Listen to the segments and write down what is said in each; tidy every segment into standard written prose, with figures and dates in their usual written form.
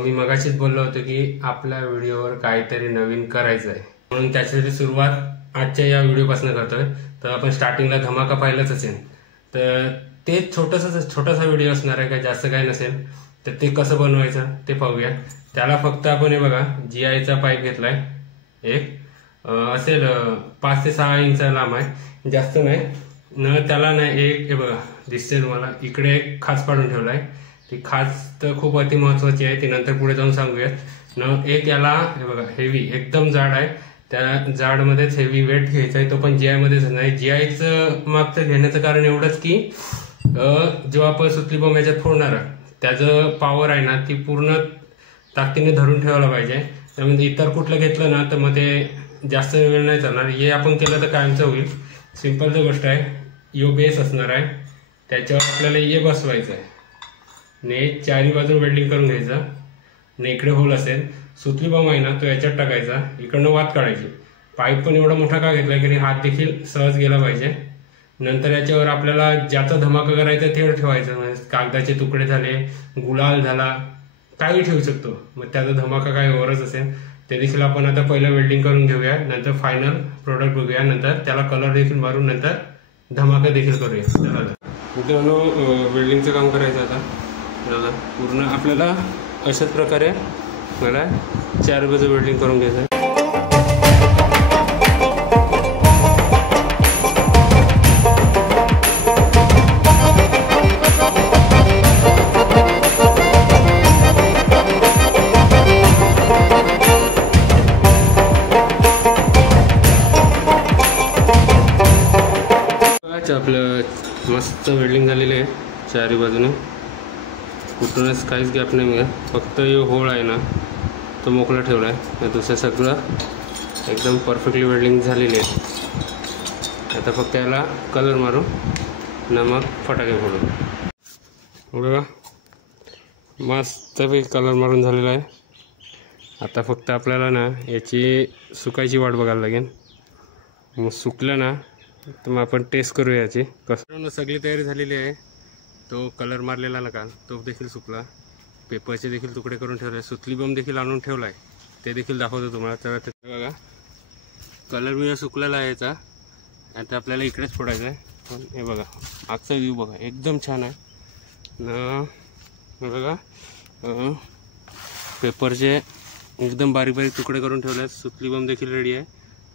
मी मगाशीच बोललो होतो की आपल्या व्हिडिओवर काहीतरी नवीन करायचं आहे, म्हणून त्याची सुरुवात आजच्या या व्हिडिओपासून करतोय. तर आपण स्टार्टिंगला धमाका पाहिलाच असेल, तर ते छोटासा व्हिडिओ असणार आहे, काही जास्त काही नसेल. तर ते कसं बनवायचं ते पाहूया. त्याला फक्त आपण हे बघा GIचा पाईप घेतलाय, एक असेल 5 ते 6 इंच लांब आहे, जास्त नाही न. त्याला नाही एक हे बघा दिसते तुम्हाला इकडे एक खाच पाडून ठेवलाय. ती खाच तर खूप अति महत्वाची आहे, ती नंतर पुढे जाऊन सांगूयात न. एक याला हे बघा हेवी एकदम जाड आहे, त्या जाडमध्येच हेवी वेट घ्यायचा आहे, तो पण GI मध्येच नाही. GIचं मागचं घेण्याचं कारण एवढंच की जेव्हा आपण सुतली बॉम्ब याच्यात फोडणार त्याचं पॉवर आहे ना ती पूर्ण ताकदीने धरून ठेवायला पाहिजे. त्यामध्ये इतर कुठलं घेतलं ना तर मग ते जास्त वेळ नाही चालणार. हे आपण केलं तर कायमचं होईल. सिंपलच गोष्ट आहे. यो बेस असणार आहे, त्याच्यावर आपल्याला ये बसवायचं आहे ने चारी बाजू वेल्डिंग करून घ्यायचं ने. इकडे होल असेल, सुतली बॉम्ब आहे ना तो याच्यात टाकायचा, इकडनं वात काढायची. पाईप पण एवढा मोठा का घेतलाय की हात देखील सहज गेला पाहिजे. नंतर याच्यावर आपल्याला ज्याचा धमाका करायचा ते ठेवायचं. म्हणजे कागदाचे तुकडे झाले, गुलाल झाला, काही ठेवू शकतो. मग त्याचा धमाका काय वरच असेल ते देखील आपण आता पहिलं वेल्डिंग करून घेऊया, नंतर फायनल प्रोडक्ट बघूया, नंतर त्याला कलर देखील मारून नंतर धमाका देखील करूया. चला मित्रांनो, वेल्डिंगचं काम करायचं आता. पूर्ण आपल्याला अशाच प्रकारे मला 4 बाजू वेल्डिंग करून घ्यायचं. आपलं मस्त वेल्डिंग झालेलं आहे चारी बाजूने, कुठूनच काहीच गॅप नाही मिळत. फक्त हे होळ आहे ना तो मोकळा ठेवला आहे, दुसरं सगळं एकदम परफेक्टली वेल्डिंग झालेली आहे. आता फक्त याला कलर मारू ना मग फटाके फोडू. बघा मस्तपैकी कलर मारून झालेला आहे. आता फक्त आपल्याला ना याची सुकायची वाट बघायला लागेल. मग सुकलं ना तर मग आपण टेस्ट करूया याची कसं. सगळी तयारी झालेली आहे. तो कलर मारलेला ना काल तो देखील सुकला. पेपरचे देखील तुकडे करून ठेवले, सुतली बॉम्ब देखील आणून ठेवला आहे, ते देखील दाखवतो तुम्हाला. तर बघा कलर मी सुकलेला आहे याचा. आता आपल्याला इकडेच फोडायचं आहे. पण हे बघा आजचा व्ह्यू बघा एकदम छान आहे ना. बघा पेपरचे एकदम बारीक बारीक तुकडे करून ठेवले आहेत. सुतली बॉम्ब देखील रेडी आहे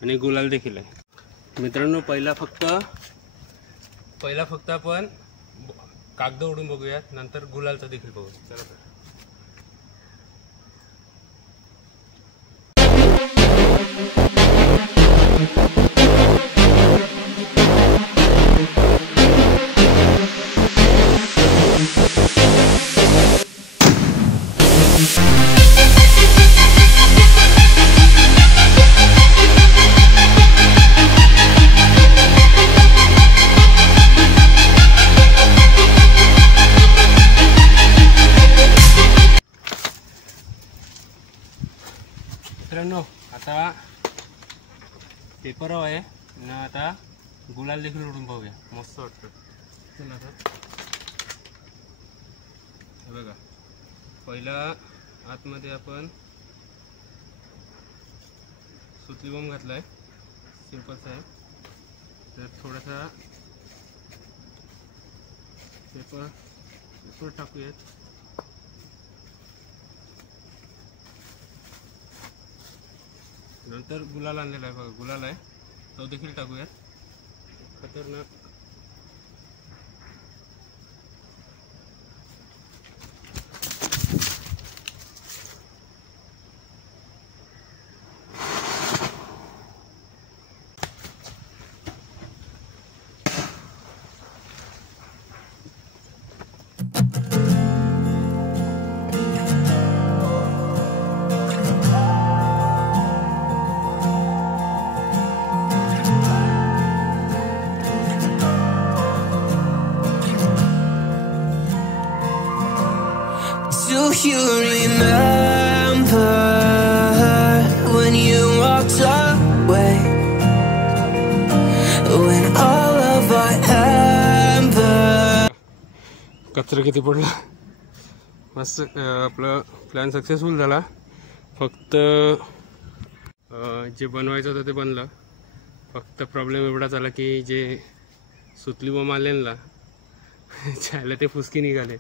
आणि गुलाल देखील आहे. मित्रांनो पहिला फक्त आपण कागद उडून बघूयात, नंतर गुलालचा देखील बघूया. चला तर. मित्रांनो आता पेपर आहे ना, आता गुलाल देखील उडून पाहूया. मस्त वाटतं. चला आता बघा पहिला आतमध्ये आपण सुतली बॉम्ब घातलाय, सिंपलचा आहे. तर थोडासा पेपर टाकूयात. नंतर गुलाल आणलेला आहे बघा, गुलाल आहे तो देखील टाकूयात. खतरनाक you remember when you walked away, when all of our ember. कचरा किती पडला मस्त आपलं प्लॅन सक्सेसफुल झाला. फक्त जे बनवायचं होतं ते बनलं. फक्त प्रॉब्लेम एवढा झाला की जे सुतली बॉम्ब आले ना त्याला ते फुसकी निघाले.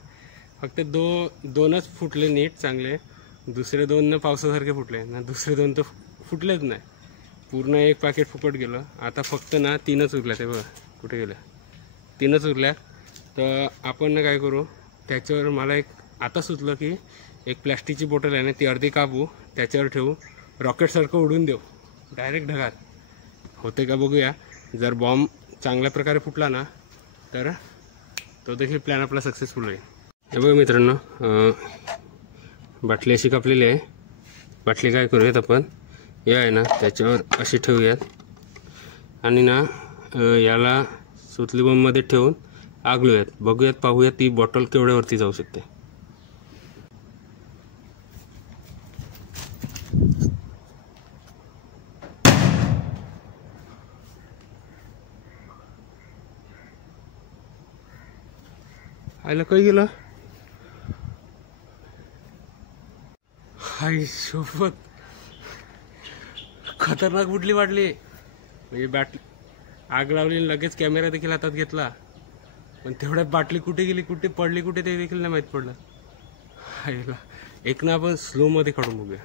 फक्त दोनच फुटले नीट चांगले, दुसरे 2 न पावसासारखे फुटले ना, दुसरे 2 तर फुटलेच नाही. पूर्ण एक पॅकेट फुकट गेलं. आता फक्त ना 3च उरल्या. ते बघा कुठे गेल्या, 3च उरल्या. तर आपण ना काय करू, त्याच्यावर मला एक आता सुचलं की एक प्लॅस्टिकची बॉटल आहे ना, ती अर्धी कापू, त्याच्यावर ठेवू, रॉकेटसारखं उडून देऊ डायरेक्ट ढगात. होते का बघूया. जर बॉम्ब चांगल्या प्रकारे फुटला ना तर तो देखील प्लॅन आपला सक्सेसफुल होईल. हे बघा मित्रांनो, बाटली अशी कापलेली आहे. बाटली काय करूयात आपण, हे आहे ना त्याच्यावर अशी ठेवूयात आणि ना याला सुतली बॉम्बमध्ये ठेवून आगलूयात. बघूयात, पाहूयात ती बॉटल केवढ्यावरती जाऊ शकते. आयला काही गेलं. हाय सोबत खतरनाक फुटली बाटली. म्हणजे बाटली आग लावली, लगेच कॅमेरा देखील हातात घेतला, पण तेवढ्यात बाटली कुठे गेली, कुठे पडली, कुठे ते देखील नाही माहीत पडलं. हायला एक ना आपण स्लो मध्ये काढून बघूया.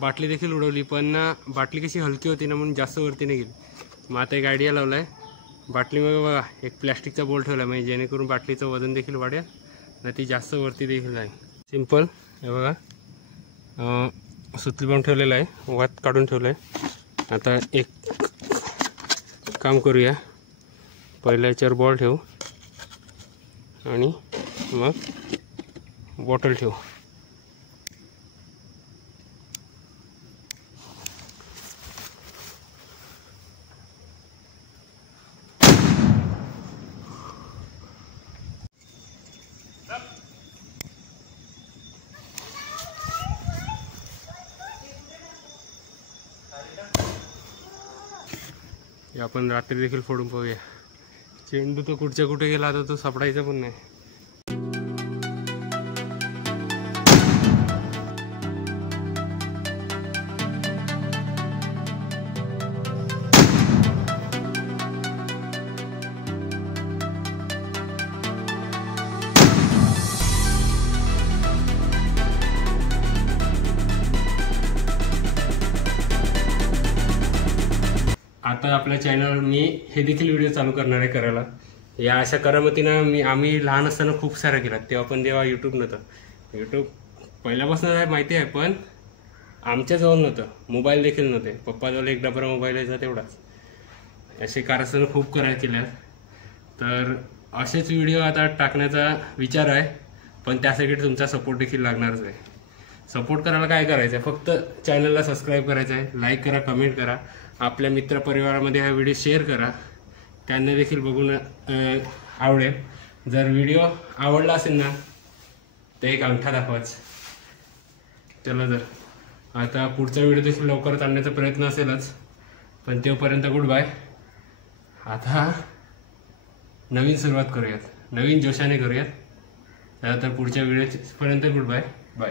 बाटली देखील उडवली, पण बाटली कशी हलकी होती ना म्हणून जास्त वरती नाही गेली. मग आता एक आयडिया लावलाय, बाटलीमध्ये बघा एक प्लॅस्टिकचा बोल ठेवला, म्हणजे जेणेकरून बाटलीचं वजन देखील वाढेल ना, ती जास्त वरती देखील जाईल. सिंपल. हे बघा सुतली बॉम्ब ठेवलेला आहे, वात काढून ठेवलं आहे. आता एक काम करूया, पहिल्या याच्यावर बॉल ठेवू आणि मग बॉटल ठेवू. आपण रात्री देखील फोडून पाहूया. चेंडू तो कुठच्या कुठे गेला, आता तो सापडायचा पण नाही. आता आपल्या चॅनलवर मी हे देखील व्हिडिओ चालू करणार आहे करायला. या अशा करामतीनं आम्ही लहान असताना खूप साऱ्या केला. तेव्हा पण जेव्हा यूट्यूब नव्हतं, यूट्यूब पहिल्यापासून माहिती आहे, पण आमच्याजवळ नव्हतं, मोबाईल देखील नव्हते. पप्पाजवळ एक डबरा मोबाईल यायचा तेवढाच. असे कारस्थानं खूप करायला केल्या. तर असेच व्हिडिओ आता टाकण्याचा विचार आहे, पण त्यासाठी तुमचा सपोर्ट देखील लागणारच आहे. सपोर्ट करायला काय करायचं आहे, फक्त चॅनलला सबस्क्राईब करायचं आहे, लाईक करा, कमेंट करा, आपल्या मित्रपरिवारामध्ये हा व्हिडिओ शेअर करा, त्यांना देखील बघून आवडेल. जर व्हिडिओ आवडला असेल ना तर एक अंगठा दाखवाच. चला, जर आता पुढचा व्हिडिओ देखील लवकरच आणण्याचा प्रयत्न असेलच, पण तोपर्यंत गुड बाय. आता नवीन सुरुवात करूयात, नवीन जोशाने करूयात. तर पुढच्या व्हिडिओपर्यंत गुड बाय. बाय.